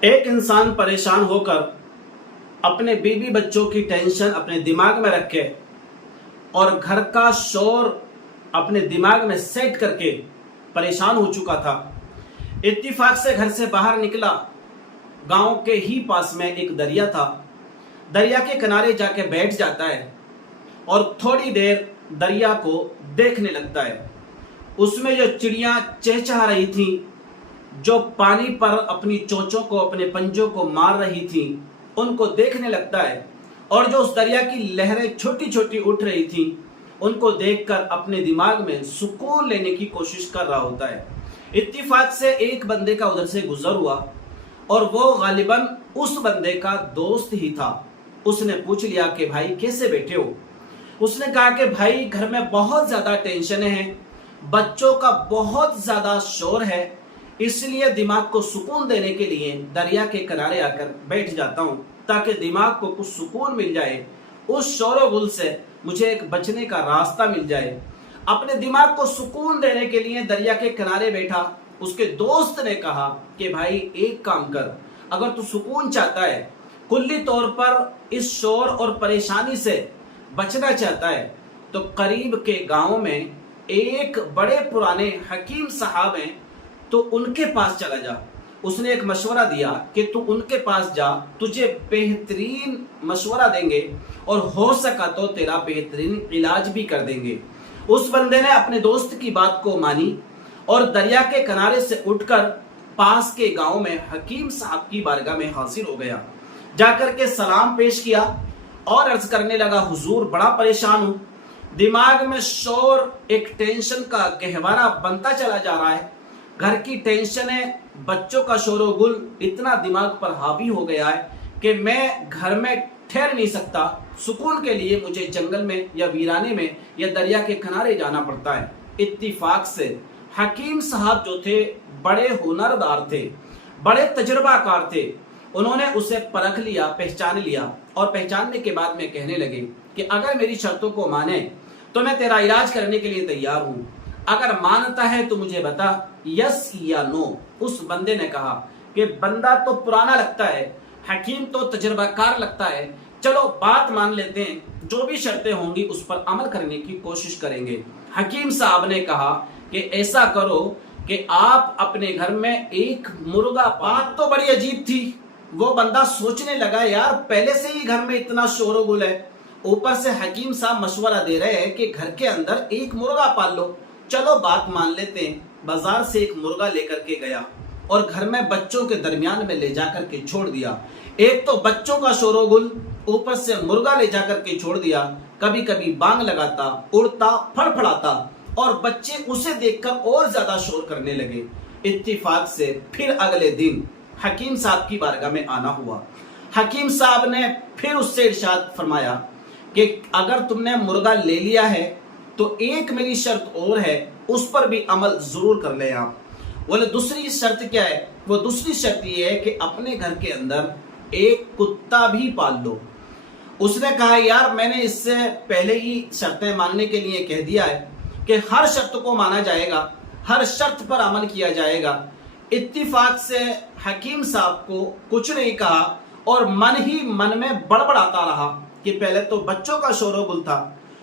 ایک انسان پریشان ہو کر اپنے بیوی بچوں کی ٹینشن اپنے دماغ میں رکھ کے اور گھر کا شور اپنے دماغ میں سیٹ کر کے پریشان ہو چکا تھا۔ اتفاق سے گھر سے باہر نکلا، گاؤں کے ہی پاس میں ایک دریا تھا۔ دریا کے کنارے جا کے بیٹھ جاتا ہے اور تھوڑی دیر دریا کو دیکھنے لگتا ہے۔ اس میں جو چڑیاں چہچہا رہی تھیں، جو پانی پر اپنی چونچوں کو اپنے پنجوں کو مار رہی تھیں، ان کو دیکھنے لگتا ہے، اور جو اس دریا کی لہریں چھوٹی چھوٹی اٹھ رہی تھیں ان کو دیکھ کر اپنے دماغ میں سکون لینے کی کوشش کر رہا ہوتا ہے۔ اتفاق سے ایک بندے کا ادھر سے گزر ہوا اور وہ غالباً اس بندے کا دوست ہی تھا۔ اس نے پوچھ لیا کہ بھائی کیسے بیٹھے ہو؟ اس نے کہا کہ بھائی گھر میں بہت زیادہ ٹینشنیں ہیں، بچوں کا بہت زیادہ شور ہے، اس لیے دماغ کو سکون دینے کے لیے دریا کے کنارے آ کر بیٹھ جاتا ہوں تاکہ دماغ کو کچھ سکون مل جائے، اس شور و غل سے مجھے ایک بچنے کا راستہ مل جائے۔ اپنے دماغ کو سکون دینے کے لیے دریا کے کنارے بیٹھا۔ اس کے دوست نے کہا کہ بھائی ایک کام کر، اگر تو سکون چاہتا ہے، کلی طور پر اس شور اور پریشانی سے بچنا چاہتا ہے، تو قریب کے گاؤں میں ایک بڑے پرانے حکیم صاحب ہیں، تو ان کے پاس چلا جا۔ اس نے ایک مشورہ دیا کہ تو ان کے پاس جا، تجھے بہترین مشورہ دیں گے اور ہو سکا تو تیرا بہترین علاج بھی کر دیں گے۔ اس بندے نے اپنے دوست کی بات کو مانی اور دریا کے کنارے سے اٹھ کر پاس کے گاؤں میں حکیم صاحب کی بارگاہ میں حاضر ہو گیا۔ جا کر کے سلام پیش کیا اور عرض کرنے لگا، حضور بڑا پریشان ہوں، دماغ میں شور ایک ٹینشن کا گہوارہ بنتا چلا جا رہا ہے، گھر کی ٹینشنیں، بچوں کا شور و گل اتنا دماغ پر حاوی ہو گیا ہے کہ میں گھر میں ٹھہر نہیں سکتا، سکون کے لیے مجھے جنگل میں یا ویرانے میں یا دریا کے کنارے جانا پڑتا ہے۔ اتفاق سے حکیم صاحب جو تھے بڑے ہنردار تھے، بڑے تجربہ کار تھے، انہوں نے اسے پرکھ لیا، پہچان لیا، اور پہچاننے کے بعد میں کہنے لگے کہ اگر میری شرطوں کو مانے تو میں تیرا علاج کرنے کے لیے تیار ہوں، اگر مانتا ہے تو مجھے بتا یس یا نو۔ اس بندے نے کہا کہ بندہ تو پرانا لگتا ہے، حکیم تو تجربہ کار لگتا ہے، چلو بات مان لیتے ہیں، جو بھی شرطیں ہوں گی اس پر عمل کرنے کی کوشش کریں گے۔ حکیم صاحب نے کہا کہ ایسا کرو کہ آپ اپنے گھر میں ایک مرغا، بات تو بڑی عجیب تھی۔ وہ بندہ سوچنے لگا یار پہلے سے ہی گھر میں اتنا شور و گل ہے، اوپر سے حکیم صاحب مشورہ دے رہے ہیں کہ گھر کے اندر ایک مرغا پال لو، چلو بات مان لیتے ہیں۔ بازار سے ایک مرغا لے کر کے گیا اور گھر میں بچوں کے درمیان میں لے جا کر کے چھوڑ دیا۔ ایک تو بچوں کا شور و گل، اوپر سے مرغا لے جا کر کے چھوڑ دیا، کبھی کبھی بانگ لگاتا، اڑتا، پھڑ پھڑاتا، اور بچے اسے دیکھ کر اور زیادہ شور کرنے لگے۔ اتفاق سے پھر اگلے دن حکیم صاحب کی بارگاہ میں آنا ہوا۔ حکیم صاحب نے پھر اس سے ارشاد فرمایا کہ اگر تم نے مرغا لے لیا ہے تو ایک میری شرط اور ہے، اس پر بھی عمل ضرور کر لیں آپ۔ بولے دوسری شرط کیا ہے؟ وہ دوسری شرط یہ ہے کہ اپنے گھر کے اندر ایک کتا بھی پال لو۔ اس نے کہا یار میں نے اس سے پہلے ہی شرطیں ماننے کے لیے کہہ دیا ہے کہ ہر شرط کو مانا جائے گا، ہر شرط پر عمل کیا جائے گا۔ اتفاق سے حکیم صاحب کو کچھ نہیں کہا اور من ہی من میں بڑبڑاتا رہا کہ پہلے تو بچوں کا شور و گل تھا،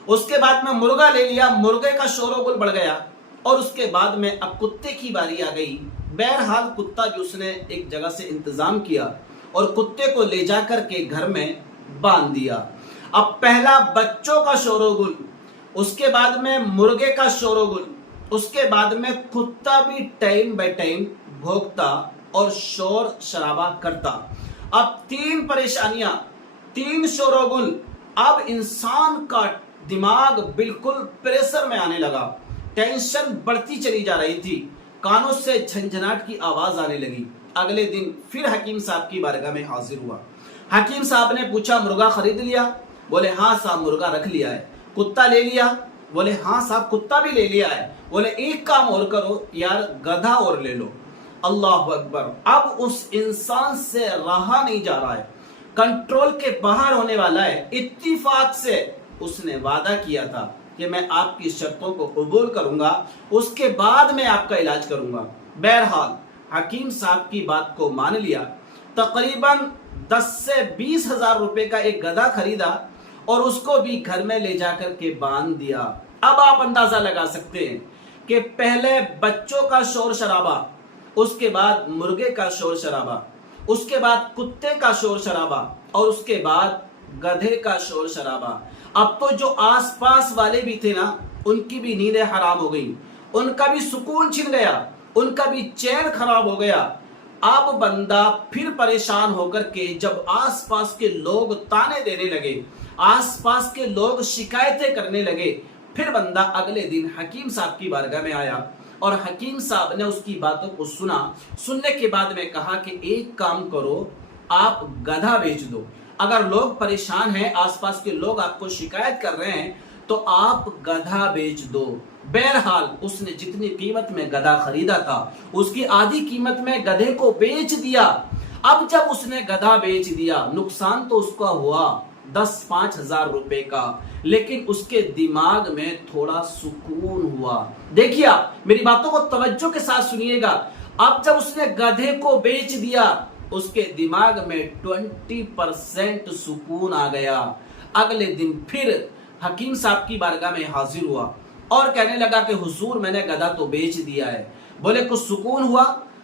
اس کے بعد میں مرغا لے لیا، مرغے کا شور و گل بڑھ گیا، اور اس کے بعد میں اب کتے کی باری آ گئی۔ بہرحال کتا بھی اس نے ایک جگہ سے انتظام کیا اور کتے کو لے جا کر کے گھر میں باندھ دیا۔ اب پہلا بچوں کا شور و گل، اس کے بعد میں مرغے کا شور و گل، اس کے بعد میں کتا بھی ٹائم بائی ٹائم بھونکتا اور شور شرابہ کرتا۔ اب تین پریشانیاں، تین شور و گل، اب انسان کا دماغ بالکل پریشر میں آنے لگا، ٹینشن بڑھتی چلی جا رہی تھی، کانوں سے جھنجھناٹ کی آواز آنے لگی۔ اگلے دن پھر حکیم صاحب کی بارگاہ میں حاضر ہوا۔ حکیم صاحب نے پوچھا مرغا خرید لیا؟ بولے ہاں صاحب مرغا رکھ لیا ہے۔ کتا لے لیا؟ بولے ہاں صاحب کتا بھی لے لیا ہے۔ بولے ایک کام اور کرو یار، گدھا اور لے لو۔ اللہ اکبر! اب اس انسان سے رہا نہیں جا رہا ہے، کنٹرول کے باہر ہونے والا ہے۔ اتفاق سے اس نے وعدہ کیا تھا کہ میں آپ کی شرطوں کو قبول کروں گا، اس کے بعد میں آپ کا علاج کروں گا۔ بہرحال حکیم صاحب کی بات کو مان لیا तकरीबन 10 से 20 हजार रुपए का एक गधा खरीदा और उसको भी घर में ले जाकर के बांध दिया। अब आप अंदाजा लगा सकते हैं कि पहले बच्चों का शोर शराबा, उसके बाद मुर्गे का शोर शराबा, उसके बाद कुत्ते का शोर शराबा और उसके बाद गधे का शोर शराबा। अब तो जो आसपास वाले भी थे ना, उनकी भी नींदें हराम हो गई, उनका भी सुकून छिन गया, उनका भी चैन खराब हो गया। अब बंदा फिर परेशान होकर के जब आसपास के लोग ताने देने लगे, आसपास के लोग शिकायतें करने लगे, फिर बंदा अगले दिन हकीम साहब की बारगाह में आया और हकीम साहब ने उसकी बातों को सुना। सुनने के बाद में कहा कि एक काम करो, आप गधा बेच दो। अगर लोग परेशान हैं, आसपास के लोग आपको शिकायत कर रहे हैं, तो आप गधा बेच दो। बहरहाल उसने जितनी कीमत में गधा खरीदा था उसकी आधी कीमत में गधे को बेच दिया। अब जब उसने गधा बेच दिया, नुकसान तो उसका हुआ 10-5 हजार रुपए का, लेकिन उसके दिमाग में थोड़ा सुकून हुआ। देखिए, मेरी बातों को तवज्जो के साथ सुनिएगा। अब जब उसने गधे को बेच दिया, उसके दिमाग में 20% सुकून आ गया। अगले दिन फिर हकीम साहब की बारगाह में हाजिर हुआ और कहने लगा कि हुजूर, मैंने गधा तो बेच दिया है। बोले कुछ सुकून हुआ?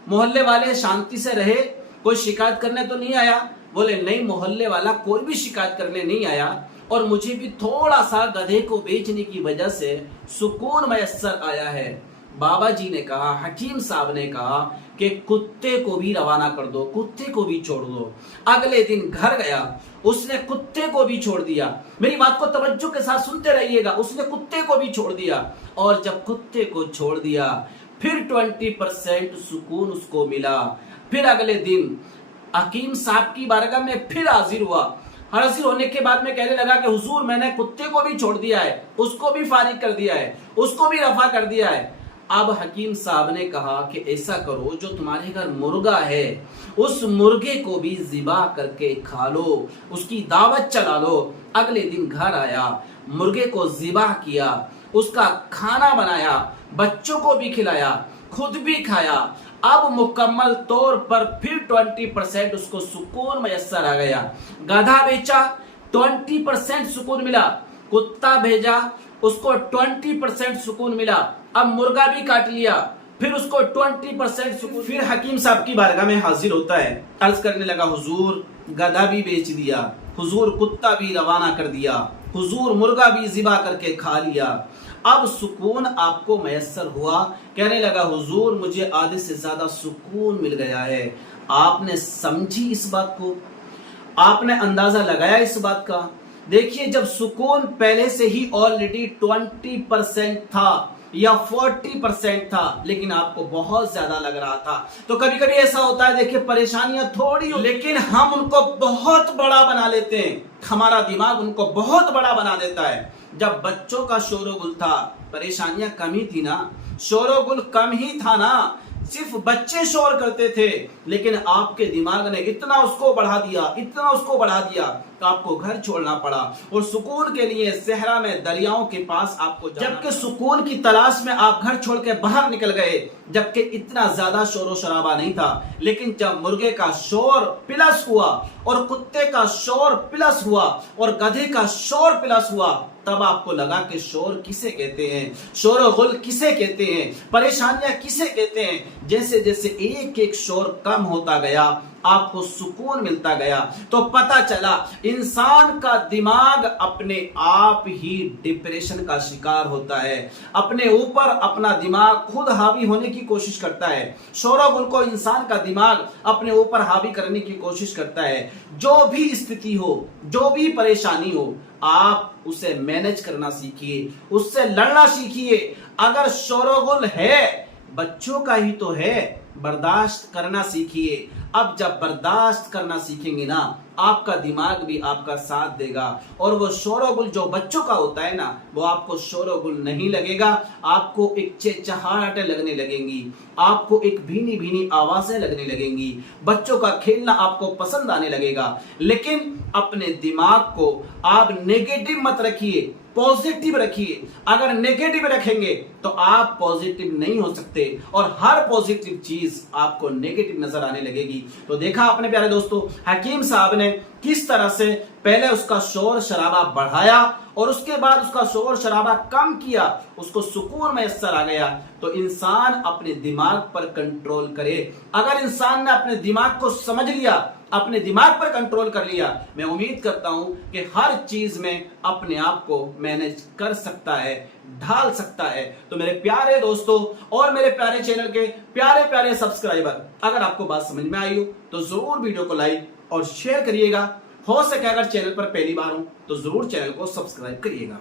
मोहल्ले वाले शांति से रहे? कोई शिकायत करने तो नहीं आया? बोले नहीं, मोहल्ले वाला कोई भी शिकायत करने नहीं आया और मुझे भी थोड़ा सा गधे को बेचने की वजह से सुकून मैसर आया है। बाबा जी ने कहा, हकीम साहब ने कहा कि कुत्ते को भी रवाना कर दो, कुत्ते को भी छोड़ दो। अगले दिन घर गया, उसने कुत्ते को भी छोड़ दिया। मेरी बात को तवज्जो के साथ सुनते रहिएगा। उसने कुत्ते को भी छोड़ दिया और जब कुत्ते को छोड़ दिया, फिर 20% सुकून उसको मिला। फिर अगले दिन हकीम साहब की बारगाह में फिर हाजिर हुआ। हाजिर होने के बाद में कहने लगा कि हुजूर, मैंने कुत्ते को भी छोड़ दिया है, उसको भी फारिग कर दिया है, उसको भी रफा कर दिया है। अब हकीम साहब ने कहा कि ऐसा करो, जो तुम्हारे घर मुर्गा है उस मुर्गे को भी ज़िबा करके खा लो, उसकी दावत चला लो। अगले दिन घर आया, मुर्गे को ज़िबा किया, उसका खाना बनाया, बच्चों को भी खिलाया, खुद भी खाया। अब मुकम्मल तौर पर फिर 20% उसको सुकून मैसर आ गया। गधा बेचा, 20% सुकून मिला। कुत्ता भेजा, उसको 20% सुकून मिला। अब मुर्गा भी काट लिया, फिर उसको 20% सुकून। फिर हकीम साहब की बारगाह में हाजिर होता है, अर्ज करने लगा, हुजूर, गधा भी बेच दिया, हुजूर, कुत्ता भी रवाना कर दिया, हुजूर, मुर्गा भी ज़िबा करके खा लिया। अब सुकून आपको मैसर हुआ। कहने लगा, हुजूर, मुझे आधे से ज्यादा सुकून मिल गया है। आपने समझी इस बात को? आपने अंदाजा लगाया इस बात का? देखिए, जब सुकून पहले से ही ऑलरेडी 20% था या 40% था, लेकिन आपको बहुत ज्यादा लग रहा था, तो कभी कभी ऐसा होता है, देखिए, परेशानियां थोड़ी लेकिन हम उनको बहुत बड़ा बना लेते हैं। हमारा दिमाग उनको बहुत बड़ा बना देता है। जब बच्चों का शोरगुल था, परेशानियां कम ही थी ना, शोरगुल कम ही था ना, सिर्फ बच्चे शोर करते थे, लेकिन आपके दिमाग ने इतना उसको बढ़ा दिया, इतना उसको बढ़ा दिया, तो आपको घर छोड़ना पड़ा और सुकून के लिए सहरा में दरियाओं के पास आपको जबकि सुकून की तलाश में आप घर छोड़ के बाहर निकल गए, जबकि इतना ज्यादा शोर शराबा नहीं था। लेकिन जब मुर्गे का शोर प्लस हुआ और कुत्ते का शोर प्लस हुआ और गधे का शोर प्लस हुआ, तब आपको लगा कि शोर किसे कहते हैं, शोर गुल किसे कहते हैं, परेशानियां किसे कहते हैं। जैसे जैसे एक एक शोर कम होता गया, आपको सुकून मिलता गया, तो पता चला इंसान का दिमाग अपने आप ही डिप्रेशन का शिकार होता है। अपने ऊपर अपना दिमाग खुद हावी होने की कोशिश करता है। शोरगुल को इंसान का दिमाग अपने ऊपर हावी करने की कोशिश करता है। जो भी स्थिति हो, जो भी परेशानी हो, आप उसे मैनेज करना सीखिए, उससे लड़ना सीखिए। अगर शोरगुल है, बच्चों का ही तो है, बर्दाश्त करना सीखिए। अब जब बर्दाश्त करना सीखेंगे ना, आपका दिमाग भी आपका साथ देगा और वो शोरगुल जो बच्चों का होता है ना, वो आपको शोरगुल नहीं लगेगा। आपको एक चिचहाहटें लगने लगेंगी, आपको एक भीनी भीनी आवाजें लगने लगेंगी, बच्चों का खेलना आपको पसंद आने लगेगा। लेकिन अपने दिमाग को आप नेगेटिव मत रखिए, पॉजिटिव रखिए। अगर नेगेटिव रखेंगे तो आप पॉजिटिव नहीं हो सकते और हर पॉजिटिव चीज आपको नेगेटिव नजर आने लगेगी। तो देखा अपने प्यारे दोस्तों, हकीम साहब ने किस तरह से पहले उसका शोर शराबा बढ़ाया और उसके बाद उसका शोर शराबा कम किया, उसको सुकून मैसर आ गया। तो इंसान अपने दिमाग पर कंट्रोल करे। अगर इंसान ने अपने दिमाग को समझ लिया, अपने दिमाग पर कंट्रोल कर लिया, मैं उम्मीद करता हूं कि हर चीज में अपने आप को मैनेज कर सकता है, ढाल सकता है। तो मेरे प्यारे दोस्तों और मेरे प्यारे चैनल के प्यारे प्यारे सब्सक्राइबर, अगर आपको बात समझ में आई हो तो जरूर वीडियो को लाइक और शेयर करिएगा। हो सके अगर चैनल पर पहली बार हो तो जरूर चैनल को सब्सक्राइब करिएगा।